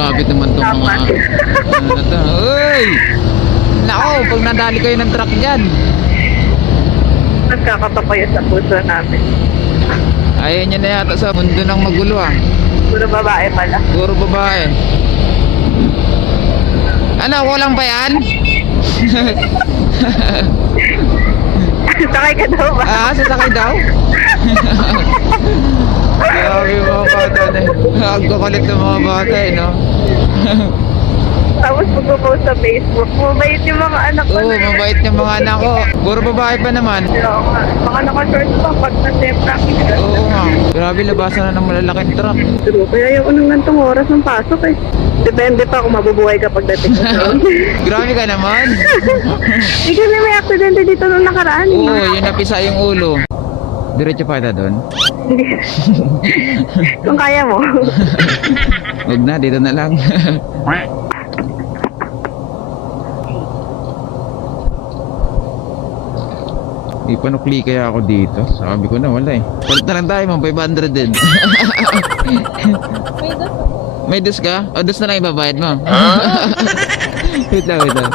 grabe naman tong mga ano na to. Uy! Nako, pag nadali kayo ng truck dyan. Nagkakatapayo sa puso namin. Ayaw niya na yata sa mundo ng magulo ah. Puro babae pala. Puro babae. Ano, kulang pa yan? Sakay ka daw ba? Ah, sasakay daw? Grabe yung mga bata na. Ang kukulit ng mga bata eh, no? Tapos pag-post sa Facebook, mabait yung mga anak ko. Oo, mabait yung mga anak ko. Puro babae pa naman. Oo nga. Baka naka-short pa pag nasa-traffic ka. Oo nga. Grabe, labasan na ng malalaking truck. True. Kaya yung unang gantong oras ng pasok eh. Depende pa kung mabubuhay ka pagdating sa doon. Grabe ka naman. Ikaw na may aksidente dito nung nakaraan. Oo, yun napisa yung ulo. Diretso pa kita doon. Hindi. Kung kaya mo. Huwag na, dito na lang. Ipanukli kaya ako dito. Sabi ko na wala eh. Palit na lang tayo, mga 500 din. May dus ka? O dus na lang ibabayad mo. Wait lang, wait lang.